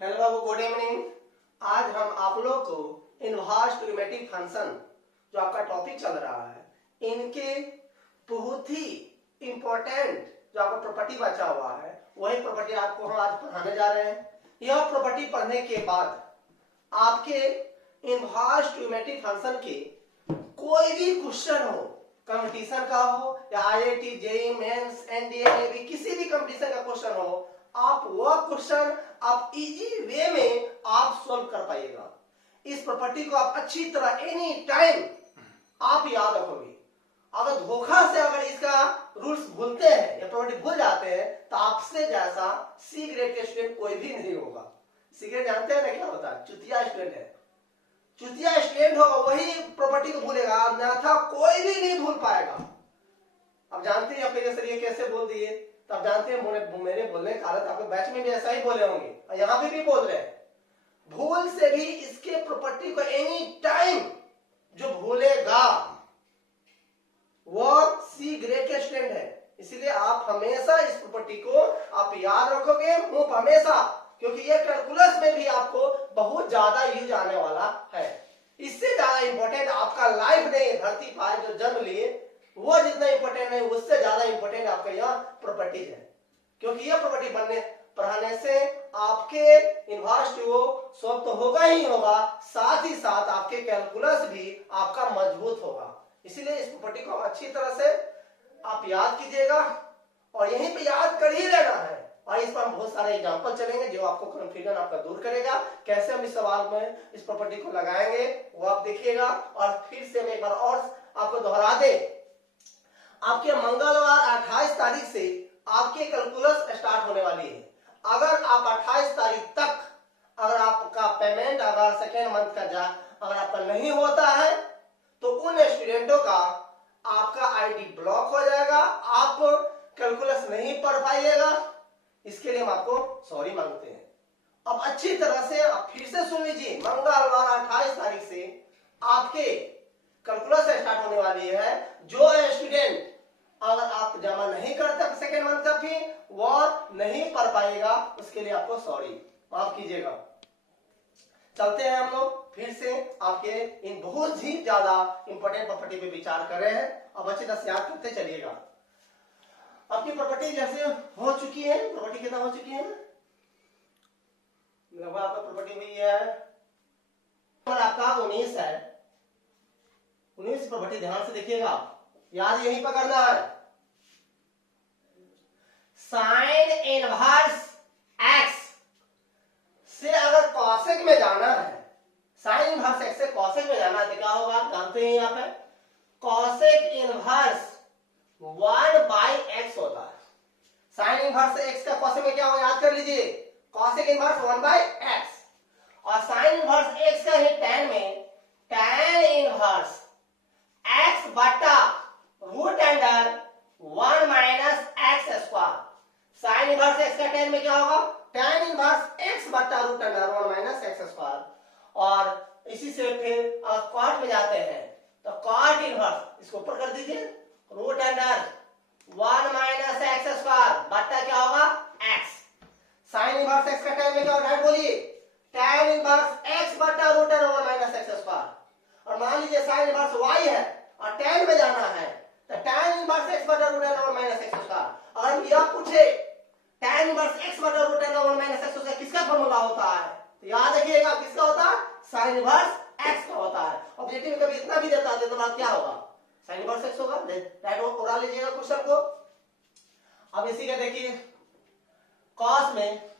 Hello बाबू, good evening. आज हम आप लोग को इनवर्स ट्रिमेटिक फंक्शन जो आपका टॉपिक चल रहा है इनके बहुत ही इंपॉर्टेंट जो आपका प्रॉपर्टी बचा हुआ है वही प्रॉपर्टी आपको हम आज पढ़ाने जा रहे हैं। यह प्रॉपर्टी पढ़ने के बाद आपके इनवर्स ट्रिमेटिक फंक्शन के कोई भी क्वेश्चन हो, कंपटीशन का हो या आईआईटी, जेईई मेंस, एनडीए में भी किसी भी कंपटीशन का क्वेश्चन हो, आप वह क्वेश्चन आप इजी वे में आप सॉल्व कर पाइएगा। इस प्रॉपर्टी को आप अच्छी तरह एनी टाइम आप याद रखोगे। अगर धोखा से अगर इसका रूल्स भूलते हैं या प्रॉपर्टी भूल जाते हैं तो आपसे जैसा सी ग्रेड के स्टूडेंट कोई भी नहीं होगा। सी ग्रेड जानते हैं ना क्या होता है? चुतिया स्टूडेंट है। चुतिया स्टूडेंट होगा वही प्रॉपर्टी को भूलेगा, अन्यथा कोई भी नहीं भूल पाएगा। अब जानते हैं अपने सर ये कैसे बोल दिए, तब जानते हैं मेरे बोलने का कारण आपके बैच में भी ऐसा ही बोले होंगे और यहाँ पे भी बोल रहे हैं। भूल से भी इसके प्रॉपर्टी को एनी टाइम जो भूलेगा वो सी ग्रेड के स्टूडेंट है। इसलिए आप हमेशा इस प्रॉपर्टी को आप याद रखोगे मुंह हमेशा, क्योंकि ये कैलकुलस में भी आपको बहुत ज्यादा यूज आने वाला है। इससे ज्यादा इंपॉर्टेंट आपका लाइफ नहीं, धरती पर जो जन्म लिए वो जितना इंपॉर्टेंट है उससे ज्यादा इंपॉर्टेंट आपका यह प्रॉपर्टी है। क्योंकि यह प्रॉपर्टी पढ़ाने से आपके इनवर्स को सॉल्व तो होगा ही होगा, साथ ही साथ आपके कैलकुलस भी आपका मजबूत होगा। इसीलिए इस प्रॉपर्टी को अच्छी तरह से आप याद कीजिएगा और यहीं पे याद कर ही लेना है। और इस पर हम बहुत सारे एग्जांपल चलेंगे जो आपको कंफ्यूजन आपका दूर करेगा। कैसे हम इस सवाल में इस प्रॉपर्टी को लगाएंगे वो आप देखिएगा। और फिर से मैं एक बार और आपको दोहरा दे, आपके मंगलवार 28 तारीख से आपके कैलकुलस स्टार्ट होने वाली है। अगर आप 28 तारीख तक अगर आपका पेमेंट अगर सेकेंड मंथ का अगर आपका नहीं होता है तो उन स्टूडेंटों का आपका आईडी ब्लॉक हो जाएगा, आप कैलकुलस नहीं पढ़ पाइएगा। इसके लिए हम आपको सॉरी मांगते हैं। अब अच्छी तरह से आप फिर से सुन लीजिए, मंगलवार 28 तारीख से आपके कैलकुलस स्टार्ट होने वाली है। जो स्टूडेंट अगर आप जमा नहीं करते सेकेंड मंथ का फी वो नहीं पढ़ पाएगा, उसके लिए आपको सॉरी, माफ कीजिएगा। चलते हैं हम लोग फिर से आपके इन बहुत ही ज्यादा इंपॉर्टेंट प्रॉपर्टी पे विचार कर रहे हैं। अब अच्छी तरह से याद करते चलिएगा। आपकी प्रॉपर्टी जैसे हो चुकी है, प्रॉपर्टी कितना हो चुकी है लगभग आपका प्रॉपर्टी हुई है और आपका 19 है। 19 प्रॉपर्टी ध्यान से देखिएगा, याद यही पकड़ना है। साइन इनवर्स एक्स से अगर कॉसेक में जाना है, साइन इनवर्स एक्स से कॉसेक में जाना है तो क्या होगा जानते हैं? यहाँ पे कॉसेक इनवर्स 1/x होता है। साइन इनवर्स एक्स का कॉसेक में क्या होगा याद कर लीजिए, कॉसेक इनवर्स 1/x। और साइन इनवर्स एक्स का ही tan में tan इनवर्स x बटा root under 1 minus x square. Sine inverse x का tan में क्या होगा? tan इनवर्स x बटा root under 1 minus x square. और इसी से फिर कॉट में जाते हैं तो कॉट इनवर्स इसको ऊपर कर दीजिए, root under 1 minus x square बटा क्या होगा x। साइन इनवर्स x का tan में क्या होगा राइट बोलिए, tan इनवर्स x बटा root under 1 minus x square. और मान लीजिए साइन इनवर्स y है और tan में जाना है तो tan इनवर्स x बटा root under 1 minus x square. अगर हम यह पूछे tan इनवर्स x बटा root under 1 minus x square किसका फार्मूला होता है तो याद रखिएगा किसका होता है? साइन इनवर्स x का होता है। ऑब्जेक्टिव में कभी इतना भी देता है तो बात क्या होगा? साइन इनवर्स x होगा। राइट उड़ा लीजिएगा क्वेश्चन को। अब इसी का देखिए cos में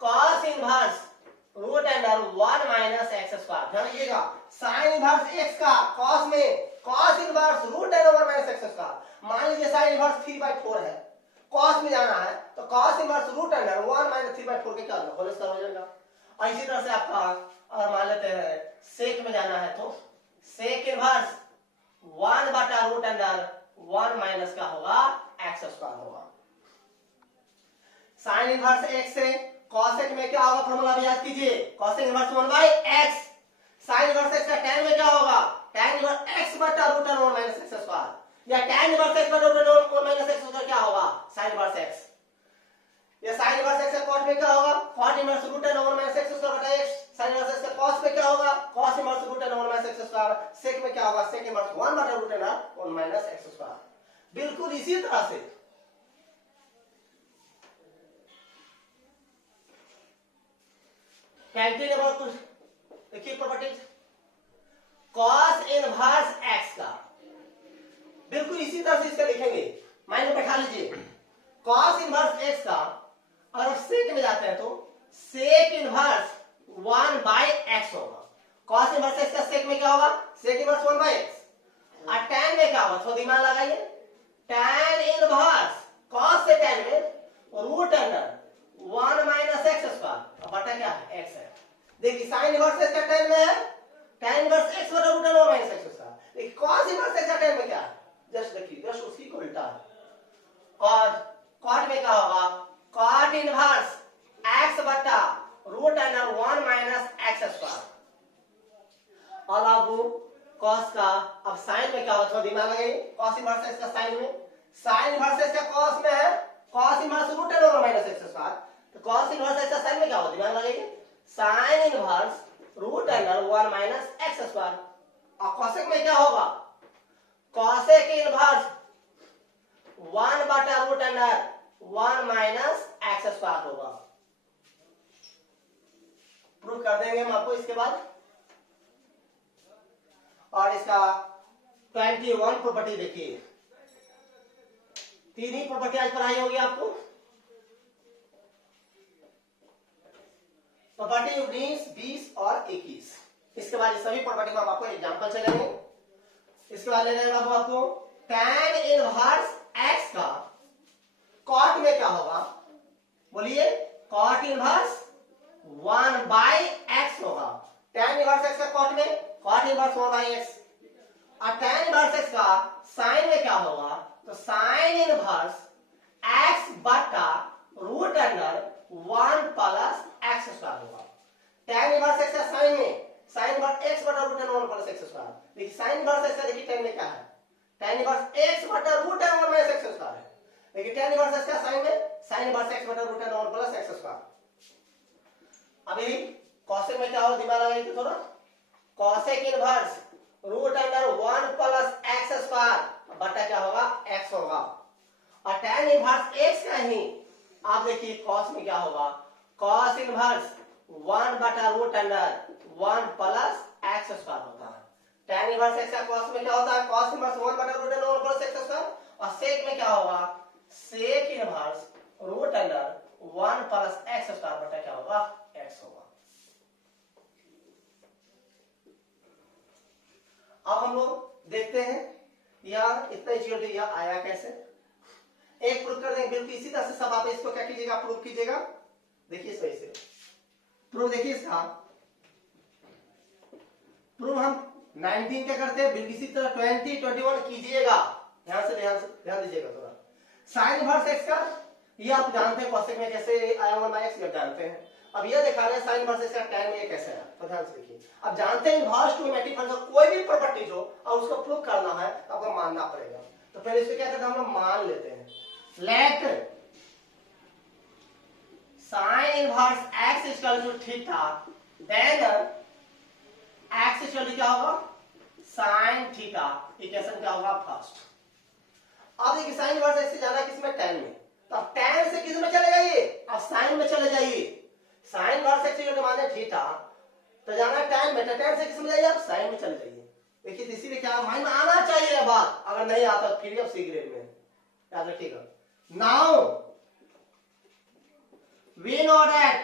cos inverse root under 1 minus x square. ध्यान रखिएगा साइन इनवर्स x का cos में cos inverse root under 1 minus x square. मान लीजिए साइन इनवर्स 3/4 है, cos में जाना है तो cos inverse root under 1 minus 3/4 के क्या होगा होल स्क्वायर हो जाएगा। और इसी तरह से आपका अगर मान लेते हैं सेक में जाना है तो सेक इनवर्स 1 बटा रूट अंडर 1 माइनस का होगा एक्स स्क्वायर होगा। साइन इनवर्स x से कॉसेक में क्या होगा फॉर्मूला भी याद कीजिए, cosec inverse 1/x। Sine inverse x का tan में क्या होगा? tan इनवर्स x बटा root under 1 minus x square. या tan इनवर्स x बटा root under 1 minus x square क्या होगा? Sine inverse x। या साइन इनवर्स x का कॉट में क्या होगा? Cot inverse root n over minus x square बटा एक्स, साइन इनवर्स एक्स का कॉस में क्या होगा, cos inverse root n over minus x square, sec में क्या होगा, सेक इनवर्स 1 बटा root n over minus x square. बिल्कुल इसी तरह से कैंटीन अबाउट कुछ देखिए प्रॉपर्टीज, कॉस इनवर्स एक्स का बिल्कुल इसी तरह से इसका लिखेंगे, माइंड में बैठा लीजिए। कॉस इनवर्स एक्स का अगर सेक में जाते हैं तो सेक इनवर्स 1 बाय एक्स होगा। कॉस इनवर्स एक्स का सेक में क्या होगा, सेक इनवर्स 1 बाय एक्स। और tan में क्या होगा, थोड़ा दिमाग लगाइए, tan इनवर्स कॉस से tan में root under 1 minus x square बटा क्या है, एक्स है। देखिए साइन इनवर्स एक्स का tan में है, tan इनवर्स एक्स बटा root under 1 minus x square. देखिए कॉस इनवर्स एक्स का tan में क्या है, जस्ट देखिए, जस्ट उसी को उल्टा है। और कॉट में क्या होगा, कॉट इनवर्स x बटा root under 1 minus x square. और अब कॉस का, अब साइन में क्या होगा, थोड़ा दिमाग लगाइए, कॉस इनवर्स एक्स का साइन में, साइन इनवर्स एक्स का कॉस में है, cos inverse root under 1 minus x square, तो कॉस इनवर्स एक्स का साइन में क्या होगा, दिमाग लगाइए, sine inverse root under 1 minus x square. और कॉसेक में क्या होगा, कॉसेक इनवर्स 1 बटा root under 1 minus x square होगा। प्रूव कर देंगे हम आपको इसके बाद। और इसका 21 प्रॉपर्टी देखिए, तीन ही प्रॉपर्टी आज पढ़ाई होगी आपको। प्रॉपर्टी 19, 20 और 21। इसके बाद ये सभी प्रॉपर्टी में हम आपको एग्जांपल चलेंगे। इसके बाद ले रहे हैं आपको tan इनवर्स x का कॉट में क्या होगा, बोलिए, कॉट इनवर्स 1 बाय x होगा। tan इनवर्स x का कॉट में कॉट इनवर्स 1 बाय x। और tan इनवर्स x का साइन में क्या होगा, तो साइन इनवर्स x बटा root under 1 plus x square होगा। tan इनवर्स x का साइन में साइन इनवर्स x बटा root under 1 plus x square. देखिए साइन इनवर्स x का देखिए tan में क्या है, tan इनवर्स x बटा root under 1 minus x square है। देखिए tan इनवर्स x का साइन में साइन इनवर्स x बटा root under 1 plus x square. अभी कॉसेक में क्या होगा, दिमाग लगाइए थोड़ा, cosec inverse root under 1 plus x square बटा क्या होगा, x होगा। और tan इनवर्स x का ही आप देखिए कॉस में क्या होगा, कॉस इनवर्स 1 बटा root under 1 plus x square होता है। tan इनवर्स x का कॉस में क्या होता है, कॉस इनवर्स 1 बटा root under 1 plus x square. और सेक में क्या होगा, sec inverse root under 1 plus x square बटा क्या होगा, x होगा। अब हम लोग देखते हैं यह इतना इक्वल टू यह आया कैसे। एक प्रूफ कर देंगे बिल्कुल इसी तरह से, सब आप इसको क्या कीजिएगा, प्रूफ कीजिएगा। देखिए इस वजह से प्रूफ, देखिए इसका प्रूफ हम 19 क्या करते हैं, बिल्कुल इसी तरह 20, 21 कीजिएगा। ध्यान ध्यान दीजिएगा थोड़ा। साइन इनवर्स एक्स का ये आप जानते हैं, कॉसेक में कैसे आया 1 बाय एक्स जानते हैं। अब ये दिखा रहे हैं साइन इनवर्स एक्स का tan में ये कैसे है, तो ध्यान से देखिए। अब जानते हैं इनवर्स टू मैट्रिक फंक्शन कोई भी प्रॉपर्टी जो और उसको प्रूव करना है तो आपको मानना पड़ेगा। तो पहले इसको क्या करते हैं, हम लोग मान लेते हैं, let sine inverse x equal to theta, then x equal to क्या होगा, साइन थीटा। इक्वेशन क्या होगा, फर्स्ट। अब देखिए साइन इनवर्स x से जाना किसमें, tan में, तो अब tan से किस में चले जाइए, अब साइन में चले जाइए। Sine inverse x equal to माने थीटा, तो जाना है tan में, तो tan से किस में जाइए, आप साइन में चले जाइए। देखिए इसीलिए क्या माइंड में आना चाहिए ये बात, अगर नहीं आता फिर अब सी ग्रेड में याद रखिएगा। Now we know that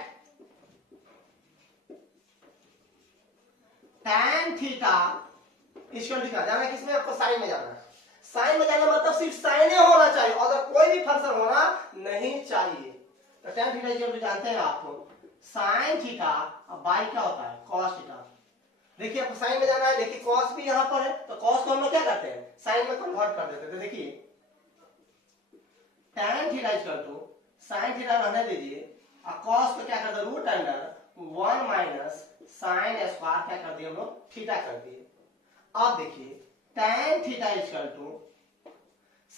tan theta equal to क्या, जाना है किसमें, आपको साइन में जाना है। साइन में जाना मतलब सिर्फ साइन ही होना चाहिए, अगर कोई भी फंक्शन होना नहीं चाहिए। तो tan थीटा इक्वल टू जानते हैं आपको साइन थीटा, अब बाई क्या होता है, cos थीटा। देखिए आपको साइन में जाना है, देखिए cos भी यहां पर है, तो cos को हम लोग क्या करते हैं, साइन में कन्वर्ट कर देते हैं। तो देखिए tan theta equal to sine theta रहने दीजिए, और cos को क्या कर दे, root under 1 minus sine square क्या कर दिए हम लोग, थीटा कर दिए। अब देखिए tan theta equal to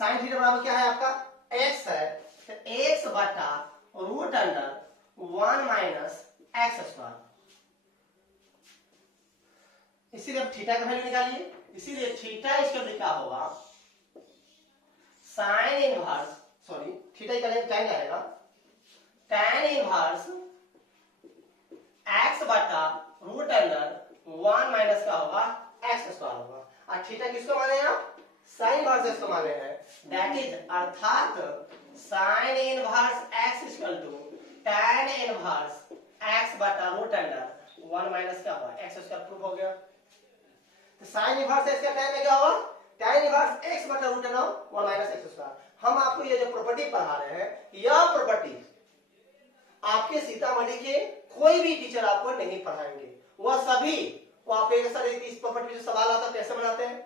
sine theta बराबर क्या है आपका, x है, तो x बटा root under 1 minus x square. इसीलिए अब थीटा का वैल्यू निकालिए, इसीलिए थीटा इसका क्या होगा साइन इनवर्स, सॉरी थीटा का टाइम आएगा tan इनवर्स x बटा रूट अंडर 1 माइनस का होगा x स्क्वायर होगा। और थीटा किसको माने हैं आप, साइन इनवर्स x को माने हैं, दैट इज अर्थात sine inverse x equal to tan inverse x बटा रूट अंडर 1 माइनस का होगा x स्क्वायर। प्रूफ हो गया। तो साइन इनवर्स x का टाइम में क्या होगा tan इनवर्स x बटा root under 1 minus x square. हम आपको ये जो प्रॉपर्टी पढ़ा रहे हैं, यह प्रॉपर्टी आपके सीतामढ़ी के कोई भी टीचर आपको नहीं पढ़ाएंगे। वह सभी वो आपके सर इस प्रॉपर्टी में सवाल आता कैसे बनाते हैं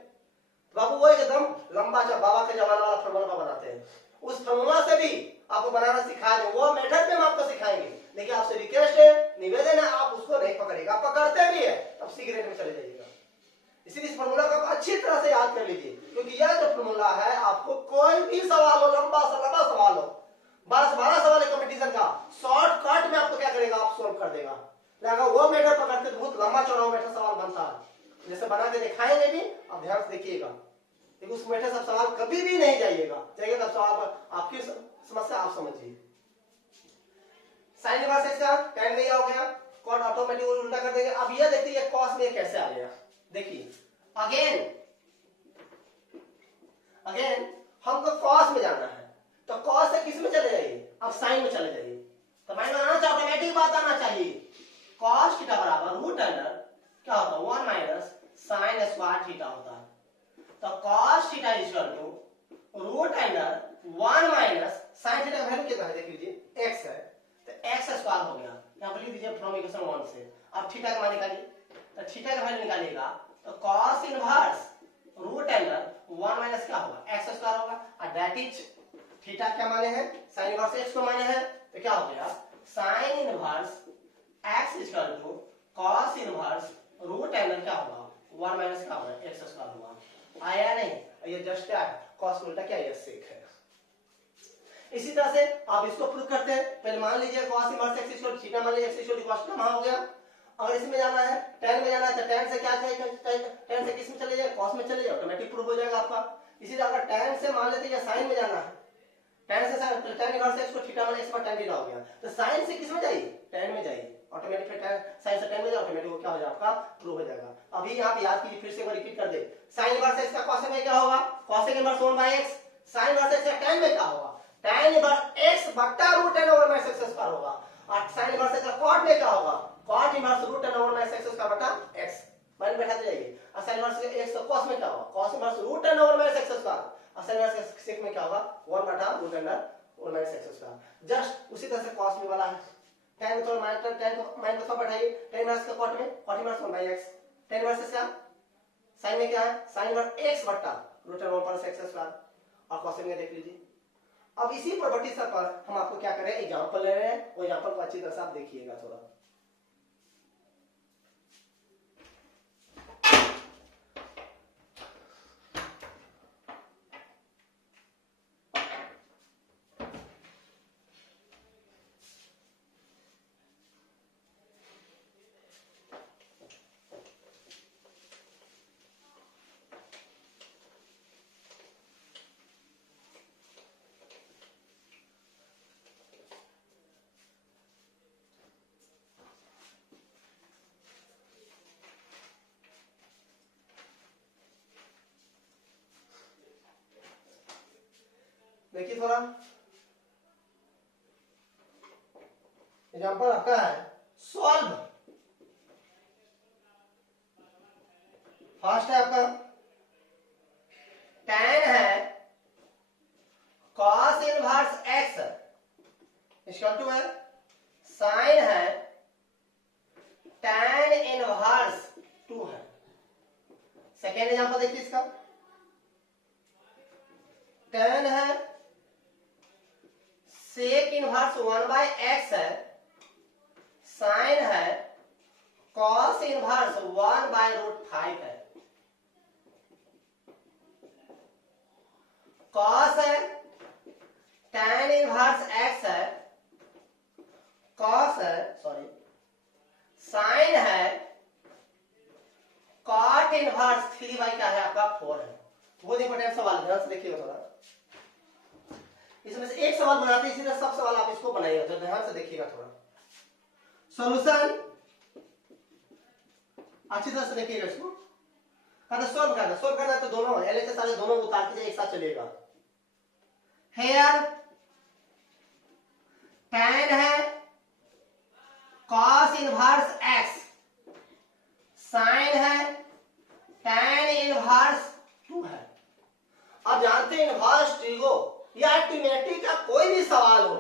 बाबू, वो एकदम लंबा सा बाबा के जमाने वाला फॉर्मूला बनाते हैं। उस फॉर्मूला से भी आपको बनाना सिखा दें, वो मेथड में हम आपको सिखाएंगे। लेकिन आपसे रिक्वेस्ट है, निवेदन है, आप उसको नहीं पकड़ेगा, पकड़ते भी है तब सीक्रेट में चले जाइएगा। इसीलिए इस फॉर्मूला को आप अच्छी तरह से याद कर लीजिए, क्योंकि यह जो फॉर्मूला है आपको कोई भी सवाल हो, लंबा सवाल हो, 12 सवाल है कंपटीशन का, शॉर्टकट में आपको क्या करेगा, आप सोल्व कर देगा। लगा वो मेथड पकड़ते तो बहुत लंबा चौड़ा मेथड सवाल बनता है, जैसे बना के दिखाएंगे भी, आप ध्यान से देखिएगा। लेकिन उस मेथड से सवाल कभी भी नहीं जाइएगा तब सवाल पर आपकी समस्या आप समझिए। साइन इनवर्स का tan में हो गया, कॉट ऑटोमेटिक उल्टा कर देंगे। अब ये देखिए ये cos में कैसे आ गया, देखिए अगेन हमको cos में जाना है, तो cos से किस में चले जाइए, अब साइन में चले जाइए। तो माइंड में आना चाहिए, ऑटोमेटिक बात आना चाहिए। cos थीटा बराबर रूट अंडर क्या होता है 1 माइनस साइन स्क्वायर थीटा होता है। तो cos theta equal to root under 1 minus sine theta का वैल्यू कितना है, देख लीजिए x है, तो x स्क्वायर हो गया। यहां पर लिख दीजिए फ्रॉम इक्वेशन 1 से। अब थीटा का मान निकालिए, तो थीटा का वैल्यू निकालिएगा तो cos inverse root under 1 minus क्या होगा x स्क्वायर होगा। और दैट इज थीटा क्या माने हैं, साइन इनवर्स x को माने हैं, तो क्या हो गया sine inverse x equal to cos inverse root under क्या होगा 1 माइनस क्या होगा x स्क्वायर होगा। आया नहीं, ये जस्ट क्या है cos उल्टा क्या है sec है। इसी तरह से आप इसको प्रूव करते हैं। पहले मान लीजिए cos inverse x equal theta, मान लीजिए x इक्वल cos थीटा हो गया। अगर इसमें जाना है tan में जाना है तो tan से क्या tan से किस में चले जाए, cos में चले जाए, ऑटोमेटिक प्रूव हो जाएगा आपका। इसी तरह अगर tan से मान लेते हैं sin में जाना है, tan से tan इनवर्स x को थीटा माने x पर tan थीटा हो गया, तो sin से किस में जाइए tan में जाइए, ऑटोमेटिक फिर sin से tan में जाए, ऑटोमेटिक वो क्या हो जाएगा आपका प्रूव हो जाएगा। अभी आप याद कीजिए, फिर से एक बार रिपीट कर दे। sin इनवर्स x का cos में क्या होगा, cos inverse 1/x, sin inverse x का tan में क्या होगा tan इनवर्स x बटा root n over minus x square होगा। और sin इनवर्स x का cot में क्या होगा cot inverse root n over minus x square बटा x, मान बैठाते जाइए। और sin इनवर्स x का cos में क्या होगा cos inverse root n over minus x square, और sin इनवर्स sec में क्या होगा 1 बटा root n over minus x square. Just उसी तरह से cos में वाला है, tan में थोड़ा माइनस tan को माइनस को बैठाइए, tan इनवर्स का cot में cot inverse 1/x, tan inverse से sin में क्या है sin इनवर्स x बटा root n over minus x square, और cos में देख लीजिए। अब इसी प्रॉपर्टी पर हम आपको क्या कर रहे हैं, एग्जांपल ले रहे हैं, वो एग्जांपल को अच्छी तरह से आप देखिएगा थोड़ा। देखिए थोड़ा एग्जांपल आपका है सॉल्व। फर्स्ट है आपका tan है cos inverse x equal to है sin है tan इनवर्स 2 है। सेकेंड एग्जांपल देखिए इसका, tan है sec इनवर्स 1/x है, sin है cos इनवर्स 1/√5 है। cos है tan इनवर्स x है, cos है सॉरी 3y क्या है आपका 4 है। बहुत इंपॉर्टेंट सवाल है, ध्यान से देखिएगा थोड़ा। इसमें से एक सवाल बनाते हैं, इसी तरह सब सवाल आप इसको बनाइएगा, तो ध्यान से देखिएगा थोड़ा। सॉल्यूशन अच्छी तरह से देखिएगा इसको। सोल्व करना तो दोनों एलएचएस सारे दोनों उतार के एक साथ चलेगा। हेयर tan है cos इनवर्स x, sin है tan इनवर्स 2 है। अब जानते हैं इनवर्स ट्रिगो या ट्रिमेट्री का कोई भी सवाल हो,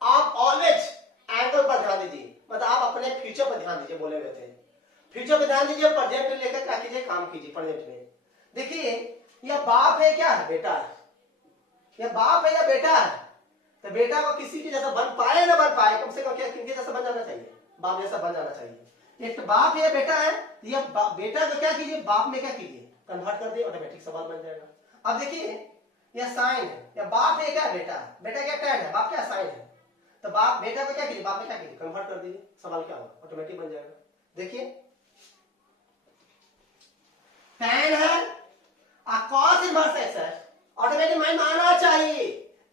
आप ऑलवेज एंगल पर ध्यान दीजिए, मतलब आप अपने फ्यूचर पर ध्यान दीजिए। बोले हुए थे फ्यूचर पर ध्यान दीजिए, प्रेजेंट में लेकर क्या कीजिए, काम कीजिए प्रेजेंट में। देखिए यह बाप है क्या है, बेटा है। यह बाप है या बेटा है, तो बेटा को किसी के जैसा बन पाए ना बन पाए, कम से कम क्या किनके जैसा बन जाना चाहिए, बाप जैसा बन जाना चाहिए। एक तो बाप है या बेटा है, तो यह बेटा को क्या कीजिए, बाप में क्या कीजिए, कन्वर्ट कर दिए, ऑटोमेटिक सवाल बन जाएगा। अब देखिए यह साइन है, या बाप है क्या बेटा है, बेटा क्या tan है, बाप क्या साइन है, तो बाप बेटा को क्या कीजिए, बाप में क्या कीजिए, कन्वर्ट कर दीजिए, सवाल क्या होगा, ऑटोमेटिक बन जाएगा। देखिए tan है cos इनवर्स x है, ऑटोमेटिक माइंड में आना चाहिए।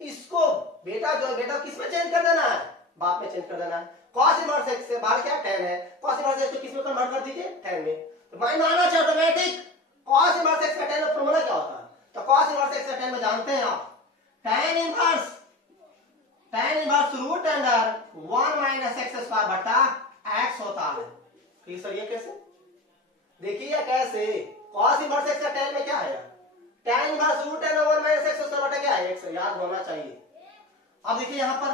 इसको बेटा जो है, बेटा किस में चेंज कर देना है, बाप में चेंज कर देना है। cos इनवर्स x से बाहर क्या tan है, cos इनवर्स x को किस में कन्वर्ट कर दीजिए, tan में, तो माइंड में आना चाहिए ऑटोमेटिक। cos इनवर्स x का tan का फॉर्मूला क्या होता है, तो cos इनवर्स x का tan में जानते हैं आप, tan inverse root under 1 minus x square बटा x होता है। ठीक सर, ये कैसे देखिए कैसे, cos इनवर्स x का tan में क्या है, tan inverse root under 1 minus x square बटा क्या है, x, याद होना चाहिए। अब देखिए यहाँ पर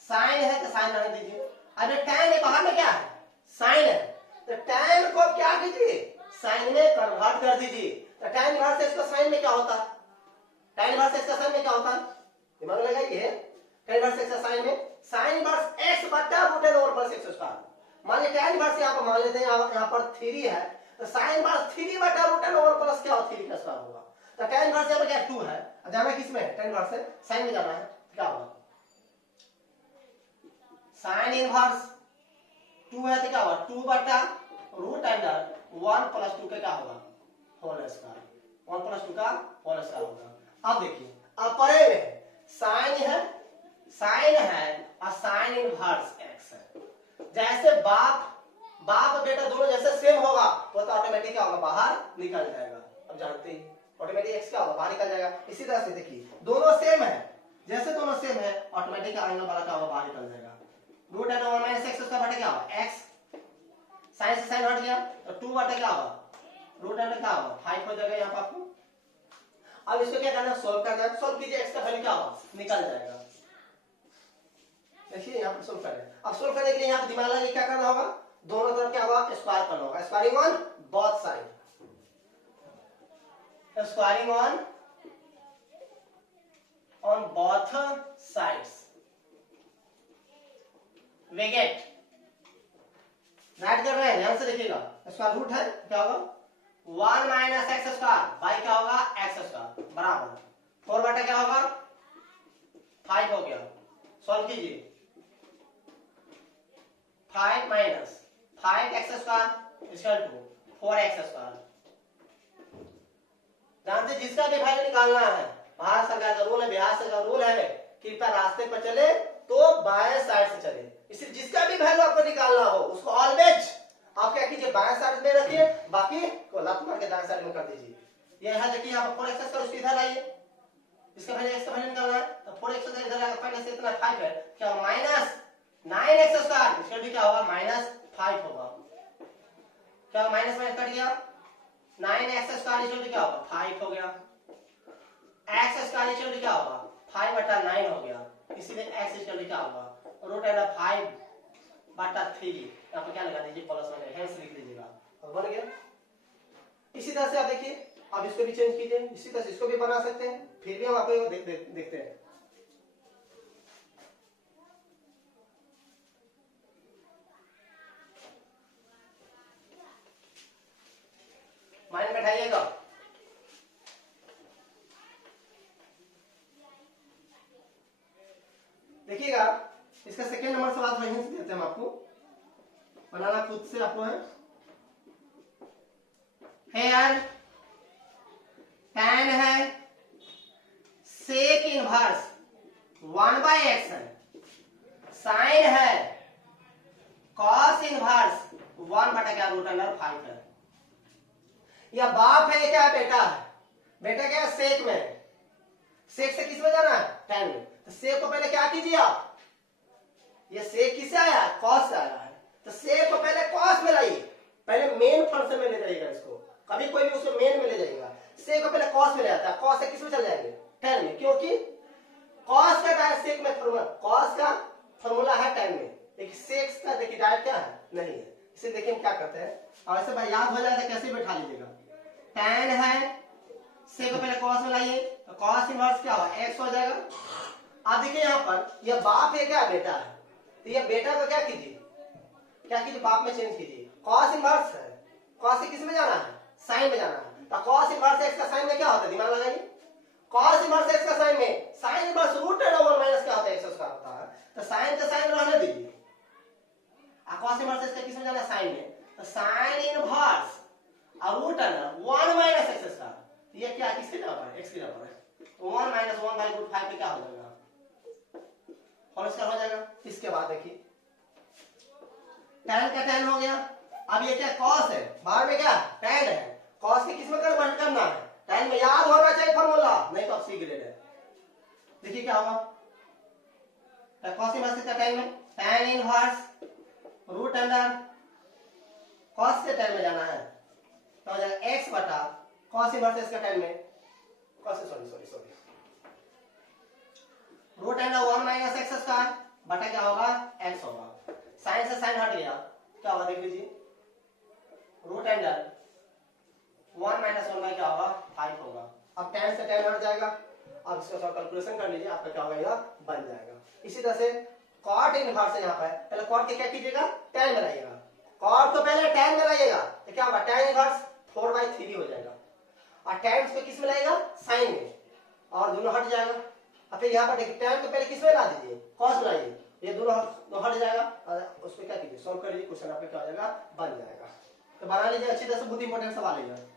साइन है तो साइन रहने दीजिए, अरे tan है बाहर में क्या है, साइन है, तो tan को क्या कीजिए, साइन में कन्वर्ट कर दीजिए। तो tan इनवर्स x का साइन में क्या होता है, tan इनवर्स x का साइन में क्या होता है, दिमाग लगाइए। tan इनवर्स x का साइन में साइन इनवर्स x बटा root under 1 plus x square. मान लीजिए tan इनवर्स यहाँ पर मान लेते हैं, यहाँ पर 3 है, तो साइन इनवर्स 3 बटा रूट अंडर 1 प्लस क्या होगा, 3 का स्क्वायर होगा। तो tan इनवर्स यहाँ पर क्या 2 है, अब जाना किस में है, tan इनवर्स है साइन में जाना है, क्या होगा, साइन इनवर्स 2 है तो क्या होगा, 2 बटा रूट अंडर 1 प्लस 2 का क्या होगा, होल स्क्वायर, 1 प्लस 2 का होल स्क्वायर होगा। अब देखिए अब परे में साइन है और साइन इनवर्स x है। जैसे बाप बेटा दोनों जैसे सेम होगा तो ऑटोमेटिक क्या होगा, बाहर निकल जाएगा। अब जानते हैं ऑटोमेटिक x क्या होगा, बाहर निकल जाएगा। इसी तरह से देखिए दोनों सेम है, जैसे दोनों सेम है ऑटोमेटिक आने वाला क्या होगा, बाहर निकल जाएगा। Root under 1 minus x square बटा क्या होगा, x, साइन से साइन हट गया तो 2 बटा क्या होगा, रूट अंडर क्या होगा 5 हो जाएगा यहाँ पर आपको। अब इसको क्या करना है, सोल्व करना है, सोल्व कीजिए, x का वैल्यू क्या होगा, निकल जाएगा। देखिए यहाँ पर सोल्व कर रहे हैं। अब सोल्व करने के लिए यहाँ पर दिमाग लगाइए, क्या करना होगा, दोनों तरफ क्या होगा, स्क्वायर करना होगा, squaring on both side, squaring on both sides, we get, write कर रहे हैं, ध्यान से देखिएगा, स्क्वायर रूट है क्या होगा 1 माइनस एक्स स्क्वायर, बाई क्या होगा एक्स स्क्वायर बराबर 4 बटा क्या होगा 5 हो गया। सॉल्व कीजिए, 5 minus 5 x square equal to 4 x square. जानते जिसका भी वैल्यू निकालना है, भारत सरकार का रूल है, बिहार सरकार का रूल है, कृपया रास्ते पर चले तो बाएं साइड से चले। इसलिए जिसका भी वैल्यू आपको निकालना हो उसको ऑलवेज आप क्या कीजिए, बाएं साइड में रखिए, बाकी को लात मार के दाएं साइड में कर दीजिए। ये है देखिए यहाँ पर 4x स्क्वायर उसको इधर आइए, इसका वैल्यू x का वैल्यू निकालना है, तो 4x स्क्वायर इधर आएगा, पहले से इतना 5 है, क्या माइनस 9x स्क्वायर, इसका भी क्या होगा माइनस 5 होगा, क्या माइनस माइनस कट गया, 9x स्क्वायर इक्वल टू क्या होगा 5 हो गया, x स्क्वायर इक्वल टू क्या होगा 5 बटा 9 हो गया, इसीलिए x इक्वल टू क्या होगा रूट अंडर 5 बटा 3, यहाँ पर क्या लगा दीजिए प्लस माइनस, हेंस लिख लीजिएगा, बन गया। इसी तरह से आप देखिए, आप इसको भी चेंज कीजिए, इसी तरह से इसको भी बना सकते हैं, फिर भी हम आपको देखते हैं। माइंड में बैठाइएगा, देखिएगा इसका सेकेंड नंबर सवाल थोड़ा हिंट देते हैं हम आपको, बनाना खुद से आपको है। हेयर tan है sec इनवर्स 1/x है, sin है cos इनवर्स 1/√5 है। या बाप है क्या बेटा है? बेटा क्या सेक में, सेक से किस में जाना है? tan में। तो सेक को पहले क्या कीजिए आप, ये सेक किससे आया है? cos से आया है। तो सेक को पहले cos में लाइए, पहले मेन फंक्शन में ले जाइएगा इसको, कभी कोई भी उसको मेन में ले जाइएगा। सेक को पहले cos में ले आता है, cos से किस में चल जाएंगे? tan में, क्योंकि cos का डायरेक्ट सेक में फॉर्मूला, cos का फॉर्मूला है tan में, लेकिन सेक का देखिए डायरेक्ट क्या है? नहीं है। इसे देखिए हम क्या करते हैं, और ऐसे भाई याद हो जाए तो कैसे बैठा लीजिएगा। tan है, सेक को पहले cos में लाइए, तो cos इनवर्स क्या होगा? x हो जाएगा। अब देखिए यहाँ पर यह बाप है क्या बेटा है? तो ये बेटा को क्या कीजिए, क्या कीजिए, बाप में चेंज कीजिए। cos इनवर्स है, cos से किस में जाना है? साइन में जाना है। तो cos इनवर्स x का साइन में क्या होता है? दिमाग लगाइए। cos इनवर्स x का साइन में sin इनवर्स √1 माइनस क्या होता है? x स्क्वायर होता है। तो साइन तो साइन रहने दीजिए, cos इनवर्स x का किस में जाना है? साइन में। तो sin इनवर्स और √1 माइनस x स्क्वायर, ये क्या किसके जगह पर? x की जगह पर है। तो 1 माइनस 1/√5 पे क्या हो जाएगा? और इसका हो जाएगा। इसके बाद देखिए tan का tan हो गया। अब ये क्या cos है, बाहर में क्या tan है, cos के किस में कन्वर्ट करना है? tan में। याद होना चाहिए फॉर्मूला, नहीं तो आप सी ग्रेड है। देखिए क्या होगा, cos इनवर्स का tan में tan इनवर्स √, cos से tan में जाना है तो हो जाएगा x बटा cos इनवर्स इसका tan में, cos sorry √1 minus x square बटा क्या होगा? x होगा। साइन से साइन हट गया, क्या होगा देख लीजिए, √1 माइनस 1 बाई क्या होगा? 5 होगा। अब tan से tan हट जाएगा। अब इसका सब कैलकुलेशन कर लीजिए, आपका क्या होगा? यह बन जाएगा। इसी तरह से cot इनवर्स है, यहाँ पर पहले cot के क्या कीजिएगा? tan में लाइएगा। cot को पहले tan में लाइएगा तो क्या होगा? tan इनवर्स 4/3 हो जाएगा। और tan को किस में लाइएगा? sin में, और दोनों हट जाएगा। अब फिर यहाँ पर देखिए tan को पहले किस में ला दीजिए? cos में लाइए, ये दोनों हट जाएगा। और उसको क्या कीजिए? सॉल्व कर लीजिए, क्वेश्चन आपका क्या हो जाएगा? बन जाएगा। तो बना लीजिए अच्छी तरह से, बहुत इंपॉर्टेंट सवाल है।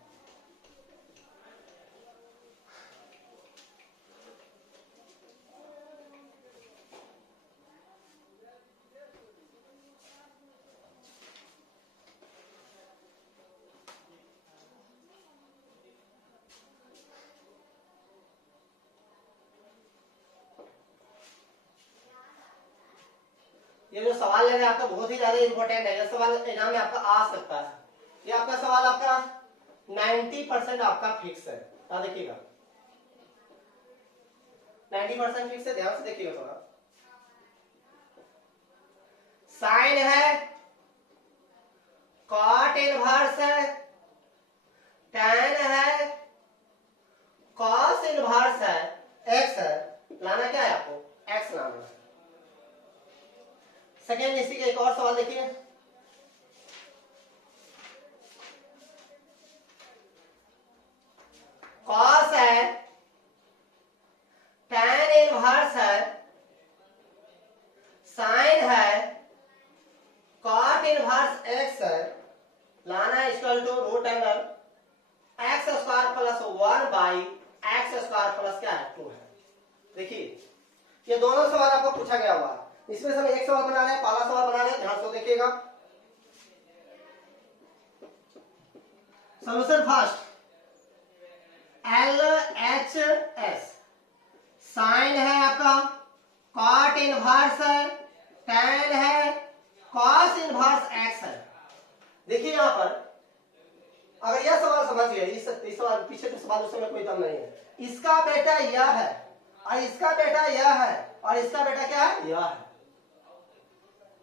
ये जो सवाल ले रहे हैं आपका बहुत ही ज्यादा इंपॉर्टेंट है, ये सवाल एग्जाम में आपका आ सकता है। ये आपका सवाल आपका 90% आपका फिक्स है। देखिएगा 90% फिक्स है, ध्यान से देखिएगा थोड़ा। साइन है, कॉट इनवर्स है, tan है, कॉस इनवर्स है, x है। लाना क्या है आपको? x लाना है। सेकेंड इसी का एक और सवाल देखिए, cos है, tan इनवर्स है, sin है, cot इनवर्स x है। लाना है equal to x square plus 1/x square plus क्या है? 2 है। देखिए ये दोनों सवाल आपको पूछा गया हुआ है, इसमें से हम एक सवाल बना रहे हैं, पहला सवाल बना रहे हैं, ध्यान से देखिएगा। सॉल्यूशन फर्स्ट, LHS साइन है आपका, कॉट इनवर्स है, tan है, कॉस इनवर्स x है। देखिए यहां पर अगर यह सवाल समझ गए, इस सवाल पीछे के सवाल उसमें कोई दम नहीं है। इसका बेटा यह है और इसका बेटा यह है और इसका बेटा क्या है? यह है।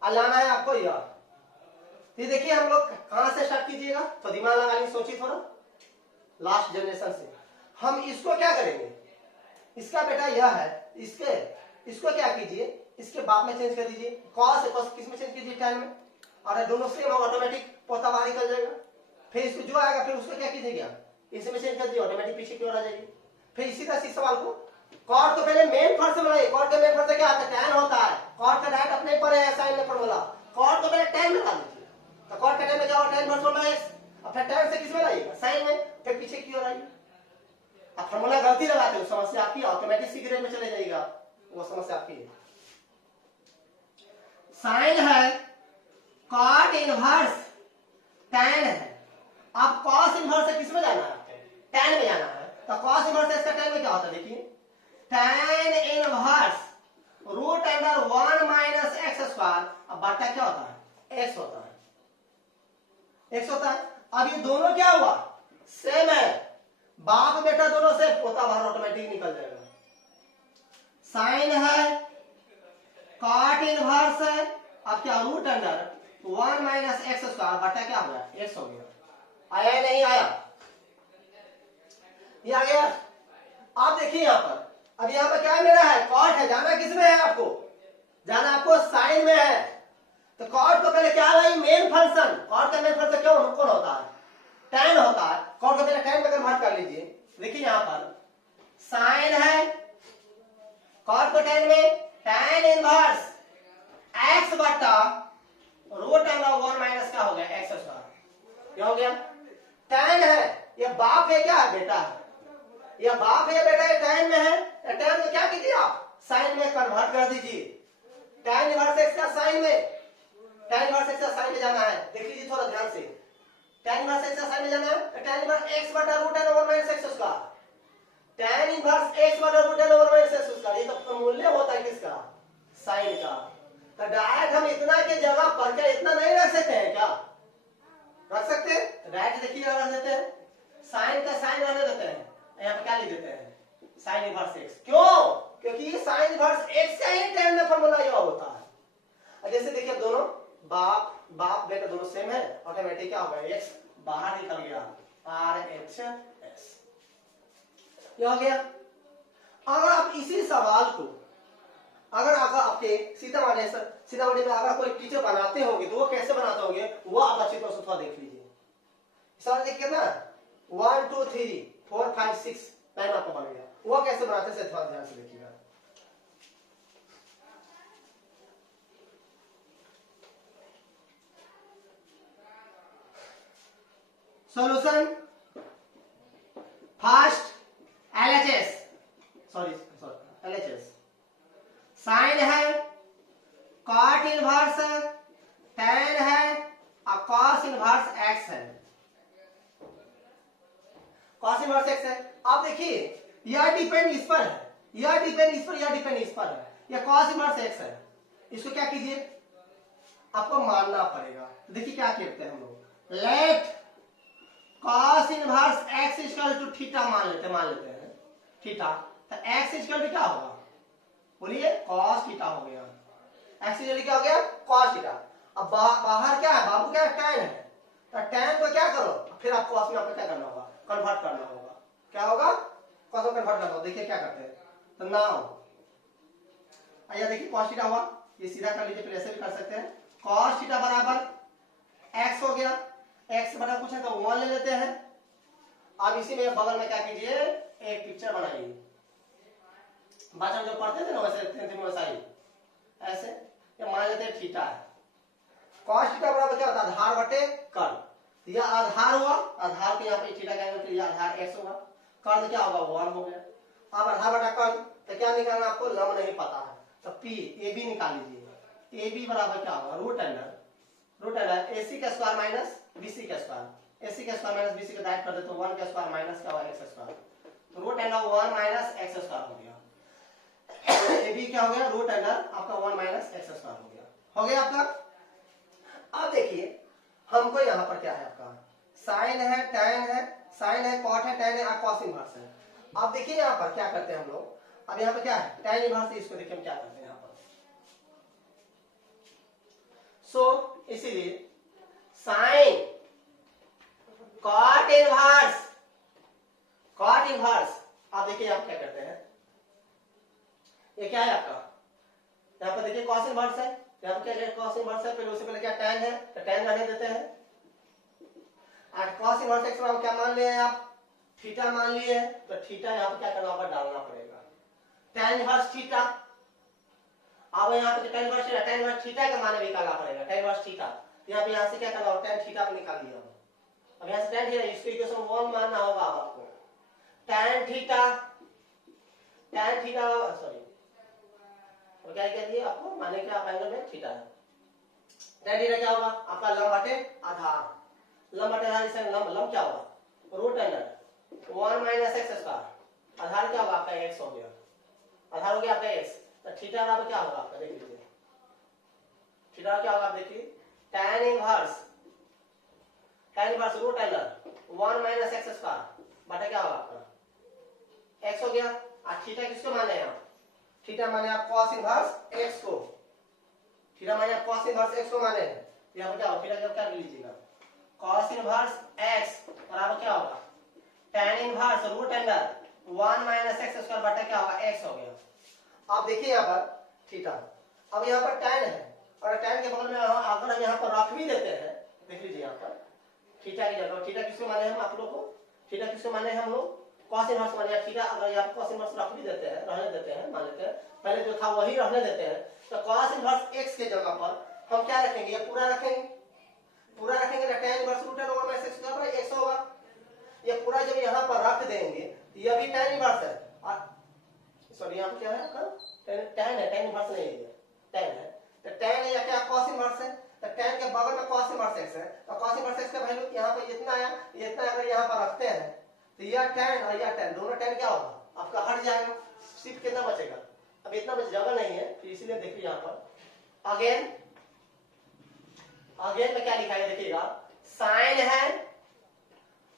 लाना है आपको यह। तो देखिए हम लोग कहां से स्टार्ट कीजिएगा, तो दिमाग लगा लीजिए, सोचिए थोड़ा। लास्ट जनरेशन से हम इसको क्या करेंगे? इसका बेटा यह है, इसको क्या कीजिए? इसके बाप में चेंज कर दीजिए, cos किस में चेंज कीजिए? tan में। और दोनों सेम ऑटोमेटिक पोता बाहर निकल जाएगा। फिर इसको जो आएगा फिर उसको क्या कीजिएगा? इसमें चेंज कर दीजिए, ऑटोमेटिक पीछे की ओर आ जाएगी। फिर इसी तरह इस सवाल को cot को पहले मेन फॉर्म से बनाइए। cot का मेन फॉर्म से क्या आता है? tan होता है। cot का डायरेक्ट अपने पर है, साइन में फॉर्मूला। cot को पहले tan में डाल दीजिए, तो cot का tan में क्या होगा? tan inverse x। और फिर tan से किस में लाइएगा? साइन में। फिर पीछे की ओर आइए, आप फॉर्मूला गलती लगाते हो, समस्या आपकी, ऑटोमेटिक सी ग्रेड में चले जाएगा, वो समस्या आपकी है। साइन है, कॉट इनवर्स tan है। अब cos इनवर्स से किस में जाना है आपको? tan में जाना है। तो cos इनवर्स से इसका tan में क्या होता है, देखिए tan inverse root under 1 minus x square, अब बटा क्या होता है, x होता है, x होता है। अब ये दोनों क्या हुआ, सेम है, बाप बेटा दोनों से, पोता बाहर ऑटोमेटिक निकल जाएगा। साइन है, कॉट इनवर्स है, अब क्या root under 1 minus x square बटा क्या हो गया, x हो गया। आया या नहीं आया, ये आ गया। आप देखिए यहां पर, अब यहां पर क्या मेरा है, कॉट है, जाना किस में है आपको, जाना आपको साइन में है। तो कॉट को पहले क्या है, मेन फंक्शन, कॉट का मेन फंक्शन क्यों कौन होता है, tan होता है। कॉट को पहले tan में कन्वर्ट कर लीजिए। देखिए यहां पर साइन है, कॉट को tan में tan इनवर्स x बटा रूट अंडर 1 माइनस क्या हो गया, एक्स स्क्वायर, क्या हो गया। tan है, ये बाप है क्या है, बेटा है, ये बाप है बेटा, ये tan में है, tan में क्या कीजिए आप, साइन में कन्वर्ट कर दीजिए। tan इनवर्स x का साइन में, tan इनवर्स x का साइन में जाना है, देख लीजिए थोड़ा ध्यान से, tan इनवर्स x का साइन में जाना है, tan इनवर्स x बटा root under 1 minus x square, tan inverse x बटा root under 1 minus x square, ये तो मूल्य होता है किसका, साइन का। तो डायरेक्ट हम इतना के जगह पर क्या इतना नहीं रख सकते हैं क्या, रख सकते हैं। तो डायरेक्ट देखिए रख देते हैं, साइन का साइन रहने देते हैं, यहाँ पे क्या लिख देते हैं, साइन इनवर्स x, क्यों, क्योंकि साइन इनवर्स x का ही tan में फॉर्मूला यह होता है। जैसे देखिए दोनों बाप बेटा दोनों सेम है, ऑटोमेटिक क्या हो गया, x बाहर निकल गया, RHS, यह हो गया। अगर आप इसी सवाल को अगर आपके सीतामढ़ी में अगर कोई टीचर बनाते होंगे तो वो कैसे बनाते होंगे, वो आप अच्छी तरह से थोड़ा देख लीजिए। सवाल देखिए ना, 1 2 3 4 5 6 9 आपको बनेगा, वो कैसे बनाते हैं थोड़ा ध्यान से देखिएगा। Solution first LHS, sorry LHS, sine है, कॉट इनवर्स है, tan है, और कॉस इनवर्स x है, कॉस इनवर्स x है। अब देखिए यह डिपेंड इस पर है, यह डिपेंड इस पर, यह डिपेंड इस पर है, यह कॉस इनवर्स x है, इसको क्या कीजिए आपको मानना पड़ेगा। देखिए क्या कहते हैं हम लोग, let cos inverse x equal to theta मान लेते हैं थीटा, तो x इक्वल टू क्या होगा, बोलिए cos थीटा हो गया, x इक्वल क्या हो गया, cos थीटा। अब बाहर क्या है बाबू, क्या है tan है, तो tan को क्या करो, फिर आपको cos में आपको क्या करना होगा, कन्वर्ट करना होगा, क्या होगा, cos में कन्वर्ट करना होगा। देखिए क्या करते हैं, तो नाउ आइए देखिए cos थीटा हुआ, ये सीधा कर लीजिए, फिर ऐसे भी कर सकते हैं, cos थीटा बराबर x हो गया, x बराबर कुछ है तो 1 ले लेते हैं। अब इसी में बगल में क्या कीजिए, एक पिक्चर बनाइए, बच्चे जो पढ़ते थे ना वैसे ऐसे, ये मान लेते हैं थीटा है, cos थीटा बराबर क्या होता है, आधार बटे कर्ण, यह आधार हुआ, आधार के यहाँ पे थीटा क्या होगा, यह आधार x होगा, कर्ण क्या होगा 1 हो गया। अब आधार बटा कर्ण, तो क्या निकालना आपको, लंब नहीं पता है, तो p AB निकाल लीजिए, AB बराबर क्या होगा, रूट अंडर AC का स्क्वायर माइनस BC का स्क्वायर, AC का स्क्वायर माइनस BC का डाइट कर दे तो 1 का स्क्वायर माइनस क्या होगा x स्क्वायर, तो root under 1 minus x square हो गया। AB क्या हो गया, रूट अंडर आपका 1 माइनस एक्स स्क्वायर हो गया आपका। अब देखिए हमको यहाँ पर क्या है, आपका साइन है, tan है, साइन है, कॉट है, tan है, कॉस इनवर्स है। अब देखिए यहाँ पर क्या करते हैं हम लोग, अब यहाँ पर क्या है tan इनवर्स, इसको देखिए हम क्या करते हैं यहाँ पर, सो इसीलिए साइन कॉट इनवर्स, आप देखिए यहाँ क्या करते हैं, ये क्या है आपका, यहाँ पर देखिए cos इनवर्स है, यहाँ पर क्या है cos इनवर्स है, फिर उससे पहले क्या tan है, तो tan रहने देते हैं, और cos इनवर्स x को क्या मान लिए हैं आप, थीटा मान लिए हैं, तो थीटा यहाँ पर क्या करना होगा, डालना पड़ेगा, tan इनवर्स थीटा। अब यहाँ पे tan इनवर्स थीटा का मान भी निकालना पड़ेगा, tan इनवर्स थीटा, यहाँ पे यहाँ से क्या करना होगा, tan थीटा पे निकाल दिया। अब यहाँ से tan थीटा, इसको इक्वेशन 1 मानना होगा आपको, tan theta, tan theta sorry और क्या कह दिए आपको, माने कि आप एंगल में थीटा है। tan थीटा क्या होगा आपका लंब बटे आधार, लंब बटे आधार, इसे लंब क्या होगा root under 1 minus x square, आधार क्या होगा आपका x हो गया, आधार हो गया आपका x, तो थीटा बराबर क्या होगा आपका देख लीजिए, थीटा क्या होगा आप देखिए tan inverse root under 1 minus x square बटा क्या होगा आपका x हो गया। और थीटा किसको माने हैं आप, थीटा माने आप cos इनवर्स x को, थीटा माने आप cos इनवर्स x को माने हैं, यहां पर क्या होगा थीटा क्या लीजिएगा cos इनवर्स x बराबर क्या होगा tan inverse root under 1 minus x square बटा क्या होगा x हो गया। आप देखिए यहां पर थीटा, अब यहां पर tan है और tan के बगल में अगर हम यहां पर रख भी देते हैं, देख लीजिए यहां पर थीटा की जगह, थीटा किसको माने हम आप लोग को, थीटा किसको माने हम लोग cos इनवर्स माने थीटा, अगर यहाँ cos इनवर्स रख भी देते हैं, रहने देते हैं, मान लेते हैं पहले जो था वही रहने देते हैं, तो cos इनवर्स x के जगह पर हम क्या रखेंगे, ये पूरा रखेंगे, पूरा रखेंगे ना tan इनवर्स रूट ओवर में x स्क्वायर बाय x होगा, ये पूरा जब यहाँ पर रख देंगे ये भी tan इनवर्स है, और सॉरी यहाँ पर क्या है आपका tan है, tan इनवर्स नहीं है, tan है, तो tan है या क्या cos इनवर्स है, तो tan के बगल में cos इनवर्स x है, तो cos इनवर्स x का वैल्यू यहाँ पर इतना है, इतना अगर यहाँ पर रखते हैं तो यह tan और यह tan दोनों tan क्या होगा आपका हट जाएगा, सिर्फ कितना बचेगा, अब इतना बच जगह नहीं है, फिर इसीलिए देखिए यहाँ पर अगेन में क्या लिखा है देखिएगा, साइन है,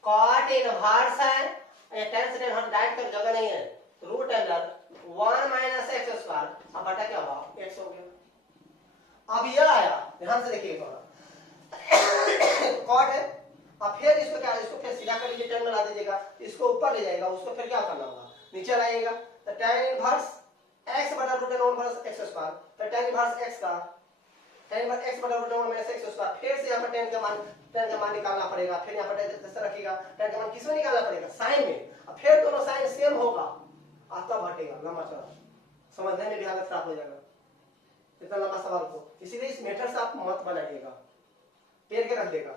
cot इनवर्स है, ये tan से tan हट डायरेक्ट कर जगह नहीं है, root under 1 minus x square, अब बटा क्या होगा x हो गया। अब यह आया ध्यान से देखिए cot है, अब फिर इसको क्या, इसको फिर सीधा कर लीजिए, tan में ला दीजिएगा, इसको ऊपर ले जाएगा, उसको फिर क्या करना होगा नीचे लाइएगा, तो tan इनवर्स x बटा रूट इनवर्स x स्क्वायर, तो tan इनवर्स x का tan इनवर्स x बटा रूट इनवर्स x स्क्वायर, फिर से यहाँ पर tan का मान निकालना पड़ेगा, फिर यहाँ पर जैसे रखिएगा tan का मान किसमें निकालना पड़ेगा साइन में, अब फिर दोनों साइन सेम होगा, आता घटेगा लंबा चौड़ा, समझने में भी हालत खराब हो जाएगा इतना लंबा सवाल को, इसीलिए इस मेथड से आप मत बनाइएगा, पेड़ के रख देगा।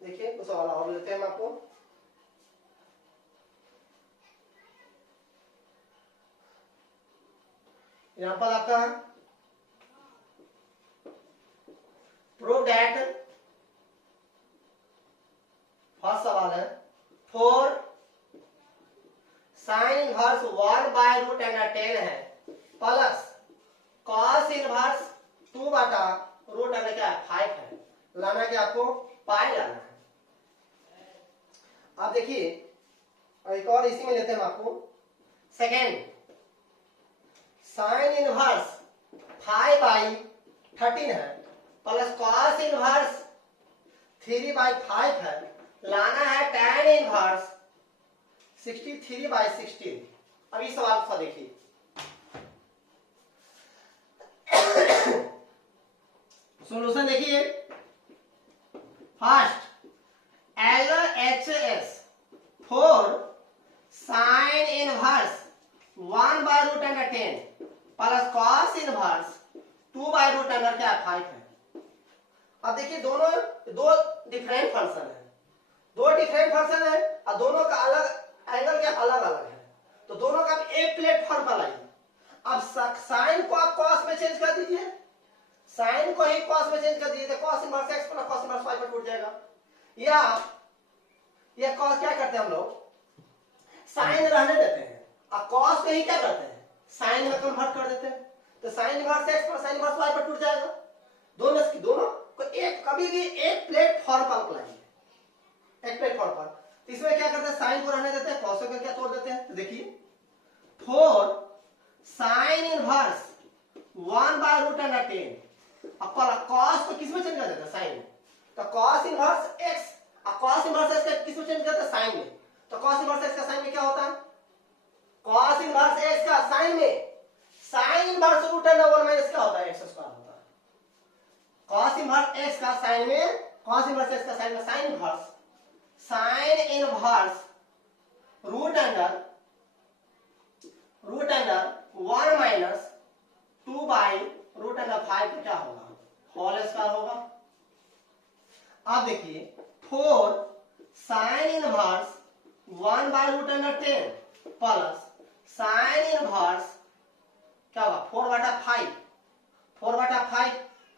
देखिए कुछ सवाल और लेते हैं हम आपको, यहां पर आपका प्रूव दैट, फर्स्ट सवाल है for sine inverse 1 by root under 10 है प्लस cos इनवर्स 2 बटा रूट अंडर क्या है 5 है, लाना क्या आपको पाई लाना है। आप देखिए एक और इसी में लेते हैं हम आपको सेकेंड, साइन इनवर्स 5 बाई 13 है प्लस cos इनवर्स 3 बाई 5 है, लाना है tan इनवर्स 63 बाई 16। अब इस सवाल को देखिए, सॉल्यूशन देखिए, first LHS for sine inverse 1 by root under 10 plus cos inverse 2 by root under क्या 5 है। अब देखिए दोनों दो डिफरेंट फंक्शन है, और दोनों का अलग एंगल क्या अलग अलग है, तो दोनों का एक प्लेटफॉर्म पर लाइए। अब साइन को आप cos में चेंज कर दीजिए, साइन को ही cos में चेंज कर दीजिए, तो cos inverse x plus cos inverse y पर टूट जाएगा, या ये cos क्या करते हैं हम लोग साइन रहने देते हैं, अब cos को ही क्या करते हैं साइन में कन्वर्ट कर देते हैं, तो sine inverse x plus sine inverse y पर टूट जाएगा। दोनों को एक कभी भी एक प्लेटफॉर्म पर लाइए, एक प्लेटफॉर्म पर, तो इसमें क्या करते हैं साइन को रहने देते हैं, cos को क्या तोड़ देते हैं, तो देखिए four sine inverse 1 by root under 10, अब cos को किसमें चेंज कर देते हैं साइन, तो cos इनवर्स x, अब cos इनवर्स x का किसमें चेंज करते हैं साइन में, तो cos इनवर्स x का साइन में क्या होता है, cos इनवर्स x का साइन में sine inverse root under 1 minus क्या होता है x स्क्वायर होता है, cos inverse root under 1 minus 2 by root under 5 क्या होगा, होल स्क्वायर होगा। अब देखिए 4 sine inverse 1 by root under 10 plus sine inverse क्या होगा 4/5, 4/5,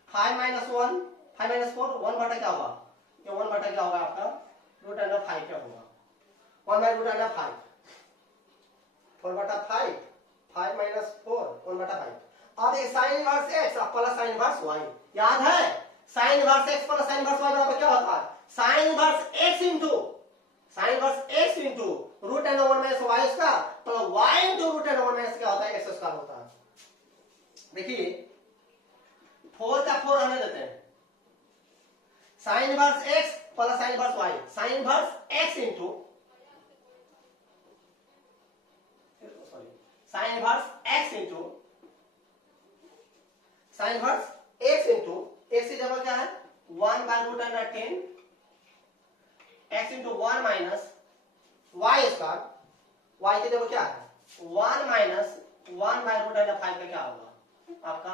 5 माइनस 1, 5 माइनस 4, 1 बटा क्या होगा, ये 1 बटा क्या होगा आपका रूट अंडर 5 क्या होगा, 1 बाई रूट अंडर 5, 4/5, 5 माइनस 4, 1/5। अब ये sine inverse x plus sine inverse y, याद है sine inverse x plus sine inverse y बराबर क्या होता है, sine inverse x into root under 1 minus y square plus y into root under 1 minus क्या होता है x स्क्वायर होता है। देखिए 4 का 4 रहने देते हैं, sine inverse x plus sine inverse y, sine inverse x into sine inverse x into sine inverse x into x की जगह क्या है 1 by root under 10 x into 1 minus y square, y की जगह क्या है 1 माइनस 1 बाय रूट अंडर 5 का क्या होगा आपका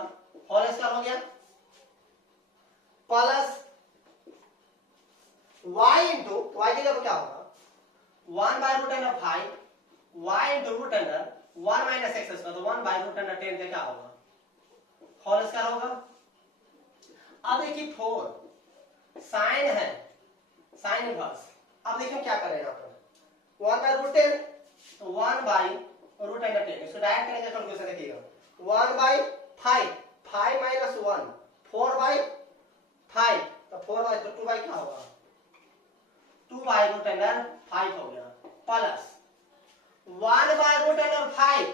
होल स्क्वायर हो गया, प्लस y इंटू y की जगह क्या होगा 1 by root under 5 y into root under 1 minus x square, तो 1 बाय रूट अंडर 10 का क्या होगा होल स्क्वायर होगा। अब देखिए 4 साइन है साइन इनवर्स, अब देखिए क्या करें यहाँ पर 1 बाय रूट 10 तो 1 बाय रूट अंडर 10, इसको डायरेक्ट करेंगे कैलकुलेशन देखिएगा 1 बाय 5, 5 माइनस 1, 4 बाय 5 तो 4 बाय तो 2 बाय क्या होगा 2 बाय रूट अंडर 5 हो गया, plus 1 by root under 5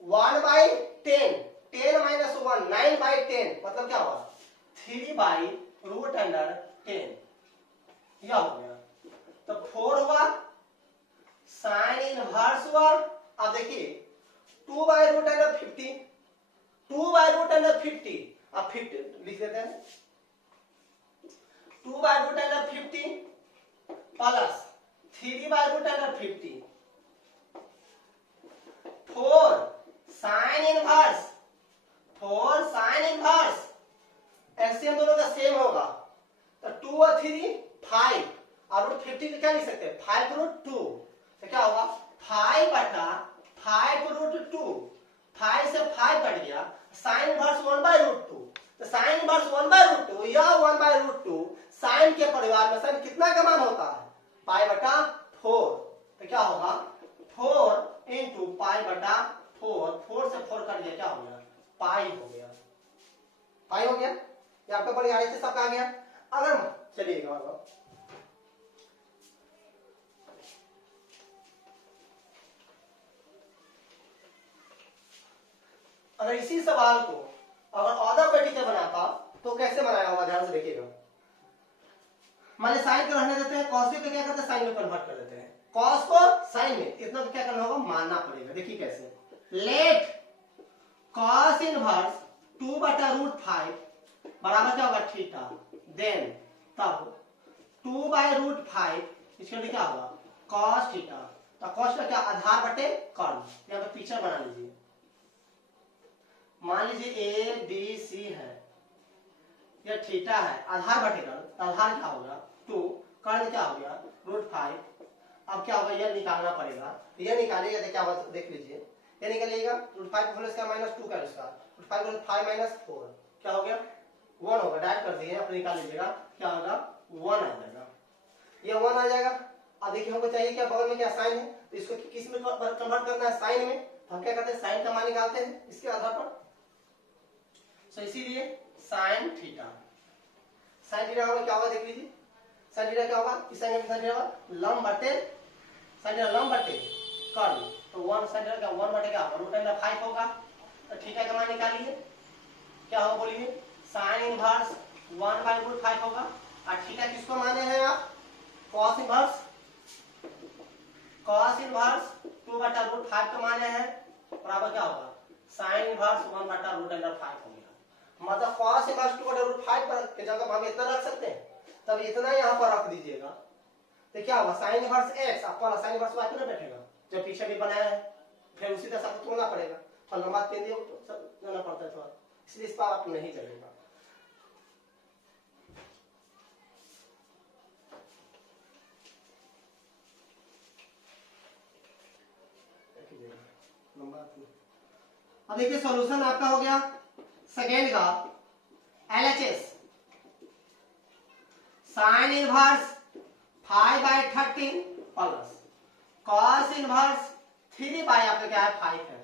1 by 10, 10 minus 1 9 by 10 मतलब क्या होगा 3 बाय रूट अंडर 10 यह हो गया। तो 4 हुआ साइन इनवर्स हुआ। अब देखिए 2 by root under 50, 2 by root under 50, अब 50 लिख देते हैं 2 by root under 50 plus 3 by root under 50, 4 sine inverse, 4 sine inverse LCM दोनों का सेम होगा तो 2 और 3 5 और रूट 50 को क्या लिख सकते हैं 5 रूट 2, तो क्या होगा 5 बटा 5 रूट 2, 5 से 5 कट गया, साइन इनवर्स 1 बाय रूट 2, तो साइन इनवर्स 1 बाय रूट 2 या 1 बाय रूट 2 साइन के परिवार में साइन कितना का मान होता है पाई बटा 4, तो क्या होगा 4 इंटू पाई बटा 4, 4 से 4 कट गया क्या हो गया पाई हो गया, पाई हो गया। ये आपका बड़ी आड़े से सबका आ गया। अगर चलिएगा अगर इसी सवाल को अगर ऑर्डर क्वाड्रेटिक बनाता तो कैसे बनाया होगा ध्यान से देखिएगा। मान साइन को रहने देते हैं, कॉस को क्या करते हैं साइन में कन्वर्ट कर देते हैं, कॉस को साइन में, इतना तो क्या करना होगा मानना पड़ेगा। देखिए कैसे, लेट कॉस इनवर्स 2 बटा रूट 5 बराबर क्या होगा थीटा, देन तब 2 बाय रूट 5 इसके लिए क्या होगा कॉस थीटा, तो कॉस का क्या आधार बटे कर्ण, यहाँ पे पिक्चर बना लीजिए। मान लीजिए ए बी सी है, यह थीटा है, आधार बटे कर्ण, आधार क्या होगा 2, कर्ण क्या हो गया रूट 5। अब क्या होगा यह निकालना पड़ेगा, यह निकालिएगा तो क्या होगा देख लीजिए, यह निकालिएगा रूट 5 होल स्क्वायर माइनस 2 का स्क्वायर, रूट 5 5 माइनस 4 क्या हो गया 1 होगा, डायरेक्ट कर दिए, आप निकाल लीजिएगा क्या होगा 1 आ जाएगा, ये 1 आ जाएगा। अब देखिए हमको चाहिए क्या बगल में क्या साइन है, तो इसको किस में कन्वर्ट करना है साइन में, तो हम क्या करते हैं साइन का मान निकालते हैं इसके आधार पर, तो इसीलिए साइन थीटा, साइन थीटा होगा क्या होगा देख लीजिए, साइन थीटा क्या होगा इस एंगल साइन थीटा लंब बटे साइन थीटा लंब बटे कर्ण, तो 1 साइन थीटा का 1 बटे क्या होगा रूट अंडर 5 होगा, तो थीटा का मान निकालिए क्या होगा बोलिए साइन इनवर्स 1 बाय रूट 5 होगा, और थीटा किसको माने हैं आप कॉस इनवर्स, कॉस इनवर्स 2 बटा रूट 5 को माने हैं, बराबर क्या होगा साइन इनवर्स 1 बटा रूट अंडर 5 हो गया। मतलब कॉस इनवर्स 2 बटा रूट 5 पर के जगह हम इतना रख सकते हैं, तब इतना यहाँ पर रख दीजिएगा, तो क्या होगा साइन इनवर्स एक्स आपको वाला साइन इनवर्स वाई पे ना बैठेगा जो पीछे भी बनाया है, फिर उसी तरह से आपको तोड़ना पड़ेगा, थोड़ा लंबा पेन दिया तो सब जाना पड़ता है थोड़ा, इसलिए इस पर आप नहीं चलेगा। अब देखिए सॉल्यूशन आपका हो गया सेकेंड का LHS sine inverse 5/13 plus cos inverse 3 by आपका क्या है 5 है।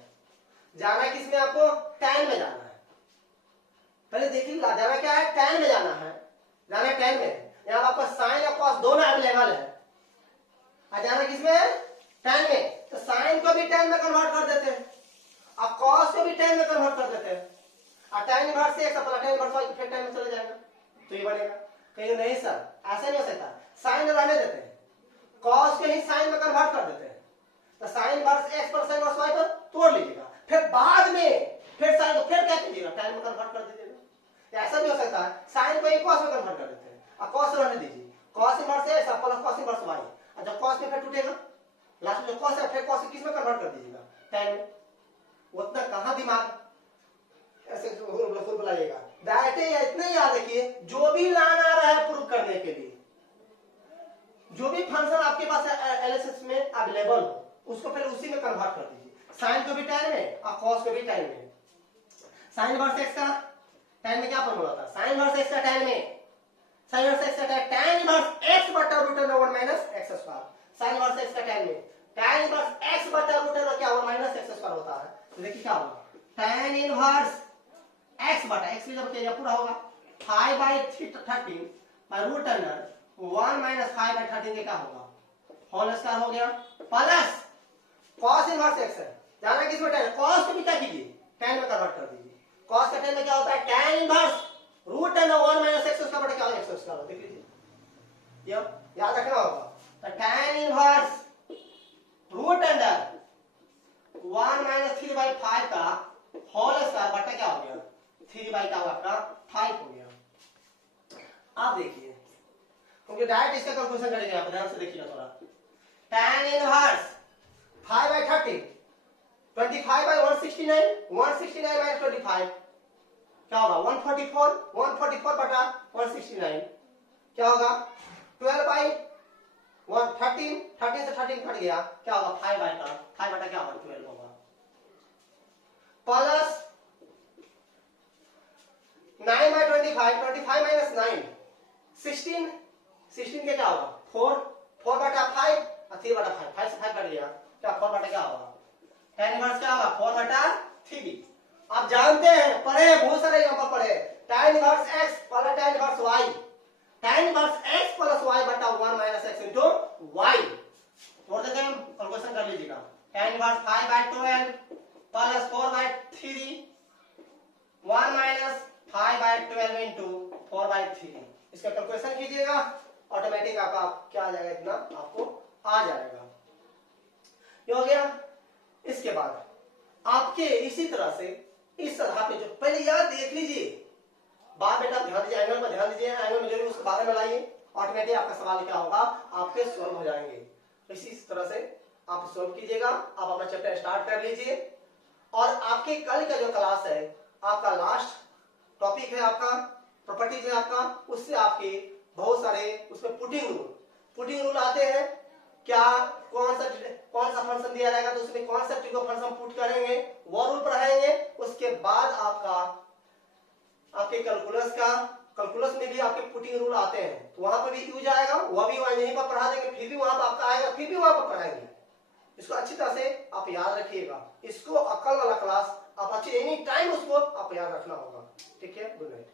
जाना है किसमें आपको tan में जाना है, पहले देखिए जाना क्या है tan में जाना है, जाना है tan में, यहाँ आपका साइन और कॉस दोनों अवेलेबल है, जाना किसमें tan में, तो साइन को भी tan में कन्वर्ट कर देते हैं और कॉस को भी tan में कन्वर्ट कर देते हैं और tan इनवर्स से अपना tan इनवर्स वाई फिर tan में चला जाएगा, तो ये बनेगा। कहीं नहीं सर ऐसा नहीं हो सकता, साइन रहने देते हैं, कॉस को ही साइन में कन्वर्ट कर देते हैं, तो साइन इनवर्स x पर साइन इनवर्स y पर तोड़ लीजिएगा, फिर बाद में फिर साइन को फिर क्या कीजिएगा tan में कन्वर्ट कर दीजिएगा। ऐसा भी हो सकता है साइन को ही cos में कन्वर्ट कर देते हैं और cos रहने दीजिए, cos inverse x plus cos inverse y, और जब cos में फिर टूटेगा लास्ट में cos है फिर cos किस में कन्वर्ट कर दीजिएगा tan में। उतना कहां दिमाग ऐसे फुल बुलाइएगा, डायरेक्ट इतना ही याद रखिए जो भी लाना आ रहा है प्रूव करने के लिए, जो भी फंक्शन आपके पास एलएचएस में अवेलेबल हो उसको फिर उसी में कन्वर्ट कर दीजिए, साइन को भी tan में और cos को भी tan में। साइन इनवर्स x का tan में क्या फॉर्मूला था, साइन इनवर्स x का tan में, साइन इनवर्स x का tan इनवर्स x बटा root under 1 minus x square, sine inverse x का tan में tan इनवर्स x बटा रूट अंडर क्या होगा माइनस x स्क्वायर होता है, तो देखिए क्या होगा tan इनवर्स x बटा x की जब क्या पूरा होगा 5/13 बाय रूट अंडर 1 माइनस 5/13 के क्या होगा होल स्क्वायर हो गया, प्लस cos इनवर्स x है, जाना किसमें tan, cos को भी क्या कीजिए tan में कन्वर्ट कर दीजिए, cos का tan में क्या होता है tan inverse root under 1 minus x square बटा क्या होगा x स्क्वायर, देख लीजिए ये याद रखना होगा, तो tan inverse root under 1 minus 3/5 का होल स्क्वायर बटा क्या हो गया 3 बाई क्या होगा आपका 5 हो गया। आप देखिए क्योंकि डायरेक्ट इसका कैलकुलेशन करेंगे आप ध्यान से देखिएगा थोड़ा, tan इनवर्स 5/13 25/169 169 माइनस 25 क्या होगा 144 बटा 169 क्या होगा 12/13 13 से 13 कट गया क्या होगा 5 बटा क्या होगा 12 होगा, प्लस 9/25 25 माइनस 9 16 के क्या होगा 4 बटा 5 और 3 बटा 5 से 5 कट गया क्या 4 बटा क्या होगा tan इनवर्स क्या होगा 4 बटा 3। आप जानते हैं पढ़े बहुत सारे यहाँ पर पढ़े tan inverse x plus tan inverse y, tan inverse x plus y बटा 1 माइनस x इनटू y, तोड़ देते हैं कैलकुलेशन कर लीजिएगा, tan inverse 5/12 plus 4/3 1 minus 5/12 into 4/3, इसका कैलकुलेशन कीजिएगा ऑटोमेटिक आपका क्या आ जाएगा इतना आपको आ जाएगा, ये हो गया। इसके बाद आपके इसी तरह से इस तरह पे जो पहले याद देख लीजिए, बात बेटा ध्यान दीजिए, एंगल पर ध्यान दीजिए, एंगल में जो भी उसके बारे में लाइए, ऑटोमेटिक आपका सवाल क्या होगा आपके सॉल्व हो जाएंगे। इसी तरह से आप सॉल्व कीजिएगा, आप अपना चैप्टर स्टार्ट कर लीजिए और आपके कल का जो क्लास है आपका लास्ट टॉपिक है आपका प्रॉपर्टीज है आपका, उससे आपके बहुत सारे उसमें पुटिंग रूल आते हैं, क्या कौन सा फंक्शन दिया जाएगा तो उसमें कौन सा ट्रिगो फंक्शन पुट करेंगे वो रूल पढ़ाएंगे। उसके बाद आपके कैलकुलस में भी आपके पुटिंग रूल आते हैं तो वहां पर भी यूज आएगा, वह भी यहीं पर पढ़ा देंगे, फिर भी वहां पर आपका आएगा, फिर भी वहां पर पढ़ाएंगे। इसको अच्छी तरह से आप याद रखिएगा, इसको अक्ल वाला क्लास आप अच्छे एनी टाइम उसको आप याद रखना होगा। ठीक है, गुड नाइट।